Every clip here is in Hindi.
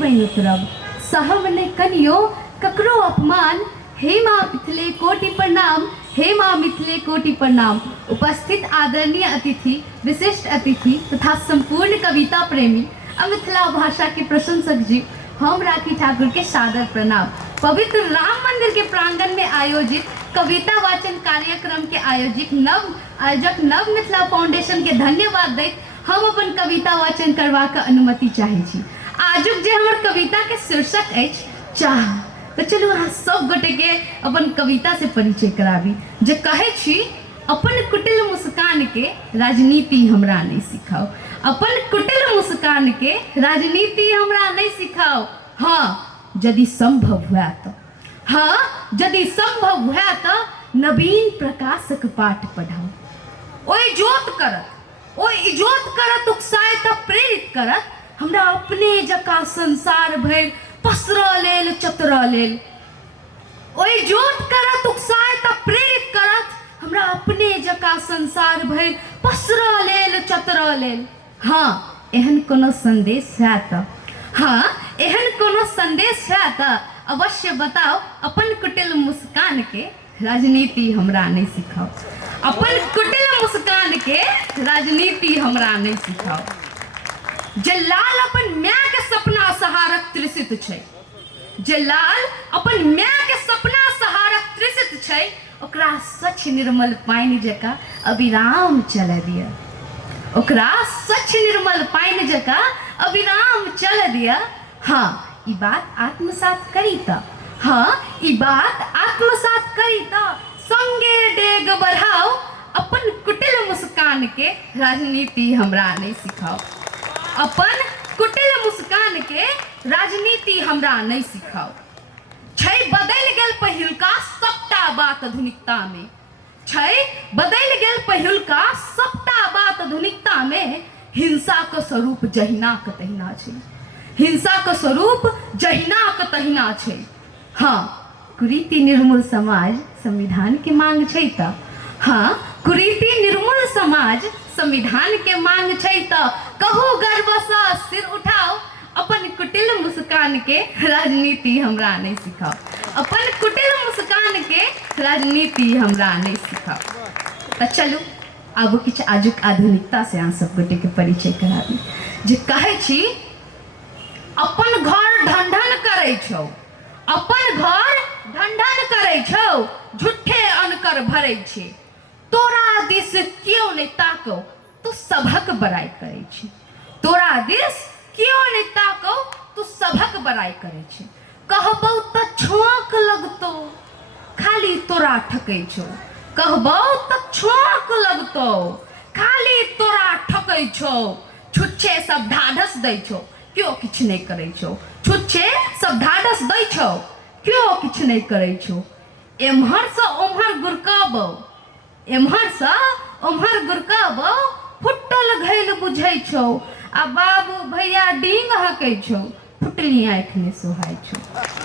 बन उतरब, सहब ने कनियो ककरो अपमान। हे माँ मिथिले कोटि प्रणाम, हे माँ मिथिले कोटि प्रणाम। उपस्थित आदरणीय अतिथि, विशिष्ट अतिथि तथा संपूर्ण कविता प्रेमी मिथिला भाषा के प्रशंसक जी, हम राखी ठाकुर के सादर प्रणाम। पवित्र राम मंदिर के प्रांगण में आयोजित कविता वाचन कार्यक्रम के आयोजक नव मिथिला फाउंडेशन के धन्यवाद दैत हम अपन कविता वाचन करवा के अनुमति चाहे छी। आजुक जे हमर कविता के शीर्षक अछि चाह, तो चलू अहाँ सब गोटे के अपन कविता से परिचय कराबी। जे कहे छी अपन कुटिल मुस्कान के राजनीति हमरा नहीं सिखाओ, अपन कुटिल मुस्कान के राजनीति हमरा नहीं सिखाओ। हाँ यदि संभव हुआ तो, हाँ यदि संभव हुआ तो नवीन प्रकाशक पाठ पढ़ाओ। ओए जोत करत, ओए इजोत करत, उकसाए त प्रेरित करत, हमरा अपने जका संसार भर पसर लेल चतर लेल। ओए जोत करत, उकसाए त प्रेरित करत, हमरा अपने जका संसार भर पसर लेल चतर लेल। हाँ एहन कोनो संदेश है तो, हाँ एहन कोनो संदेश है तो अवश्य बताओ। अपन कुटिल मुस्कान के राजनीति हमरा नहीं सिखाओ, अपन कुटिल मुस्कान के राजनीति हमरा नहीं सिखाओ। जे लाल अपन माय के सपना सहारक त्रिषित छै, जे लाल अपन माय के सपना सहारक त्रिषित छै, ओकरा स्वच्छ निर्मल पानि जका अविराम चल दिया, ओकरा स्वच्छ निर्मल पानि जका अविराम चल दिया। हाँ ई बात आत्मसात करी त, हाँ ई बात आत्मसात करी त संगे डेग बढ़ाओ। अपन कुटिल मुस्कान के राजनीति हमरा नहीं सिखाओ, अपन कुटिल मुस्कान के राजनीति हमरा नहीं सिखाओ। छै बदल गेल पहिलका सबटा बात आधुनिकता में, छै बदल गेल पहिलका सबटा बात आधुनिकता में। हिंसा का स्वरूप जहिना के तहिना छै, हिंसा का स्वरूप जहिना के तहिना छै। हाँ कुरीति निर्मूल समाज संविधान के मांग छै त, हाँ कुरीति निर्मूल समाज संविधान के मांग छै त कहू गर्व से सिर उठाओ। अपन कुटिल मुस्कान के राजनीति हमरा नहीं सिखाओ, अपन कुटिल मुस्कान के राजनीति हमरा नहीं सिखाओ। तो चलू आब किछु आजुक आधुनिकता से अहाँ सब गोटे के परिचय कराबी। जे कहे छी अपन घर ढंढन करे छौ, अपन घर ढंढन करे छौ, झूठे अनकर भरे छे। तोरा दिस क्यों नहीं ताको, तू सभक बड़ाई करे छे। तोरा दिस क्यों नहीं ताको, तू सभक बड़ाई करे छे। कहबौ त छोंक लगतो, खाली तोरा ठकै छौ। कहबौ त छोंक लगतो, खाली तोरा ठकै छौ। छुच्छे सब ढाढस दै छौ, क्यों किछ नहीं करे छौ। छुच्छे सब ढाढस दै छौ, क्यों किछ नहीं करे छौ। एम्हर से ओम्हर गुरकाबौ, एम्हर से ओम्हर गुरकाबौ, फुटल घैल बुझै छौ। आ बाबू भैया डींग हकै छौ, फुटली आँख ने सोहाय छौ।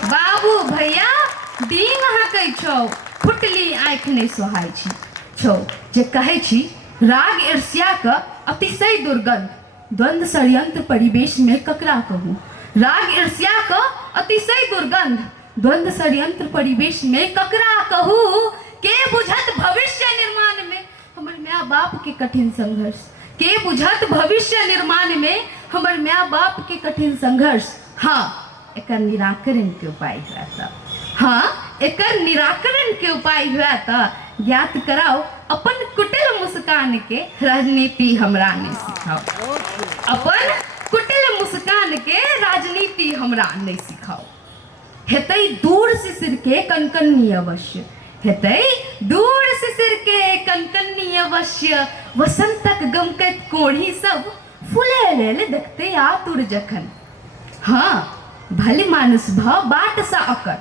बाबू भैया डींग हकै छौ, फुटली आँख ने सोहाय छौ। जे कहे छी राग ईर्ष्या का अतिशय दुर्गंध, द्वंद्व षड्यंत्र परिवेश में ककरा कहूँ। राग ईर्ष्या का अतिशय दुर्गंध, द्वंद्व षड्यंत्र परिवेश में ककरा कहूँ। के बुझत भविष्य निर्माण में हमर माय बाप के कठिन संघर्ष, के बुझत भविष्य निर्माण में हमर माय बाप के कठिन संघर्ष। हाँ एकर निराकरण के उपाय हुआ था, हाँ एकर निराकरण के उपाय हुआ था। ज्ञात कराओ अपन कुटिल मुस्कान के राजनीति हमरा नहीं सिखाओ, अपन कुटिल मुस्कान के राजनीति हमरा नहीं सिखाओ। हेतै दूर शिशिर के कनकन्नी अवश्य, हेतै दूर शिशिर के कनकन्नी अवश्य। वसंतक गमकैत कोढ़ी सब फूले लेल देखते आतुर जखन। हाँ भले मानुष भ बाट सा अकर,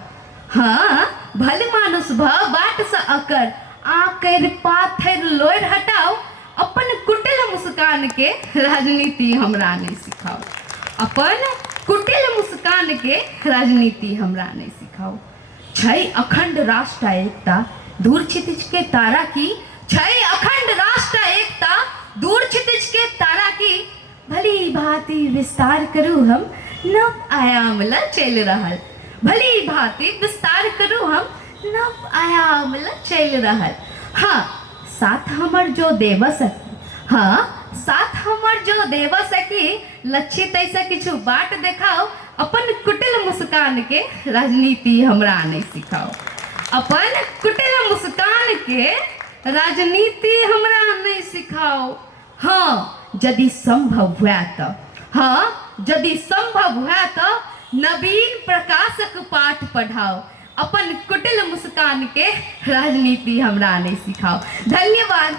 हाँ भले मानुष भ बाट सा अकर। आकर पाथर लोर हटाओ, अपन कुटिल मुस्कान के राजनीति हमरा नहीं सिखाओ, अपन कुटिल मुस्कान के राजनीति हमरा नहीं सिखाओ। छै अखंड राष्ट्र एकता, दूर क्षितिज के तारा की। छै अखंड राष्ट्र एकता, दूर क्षितिज के तारा की। भली भांति विस्तार करूँ हम नव आयाम ला चल रहल। भली भांति विस्तार करू हम, नव आयाम ला चल रहल। हाँ, साथ हमर जो देव सकी, हाँ साथ हमर जो देव सकी, लक्षित ऐसा किछु बाट देखाओ, अपन कुटिल मुस्कान के राजनीति हमरा नहीं सिखाओ। अपन कुटिल मुस्कान के राजनीति हमरा नहीं सिखाओ। हाँ, यदि संभव हुआ तो, हाँ यदि संभव हुआ तो नवीन प्रकाशक पाठ पढ़ाओ। अपन कुटिल मुस्कान के राजनीति हमरा नहीं सिखाओ। धन्यवाद।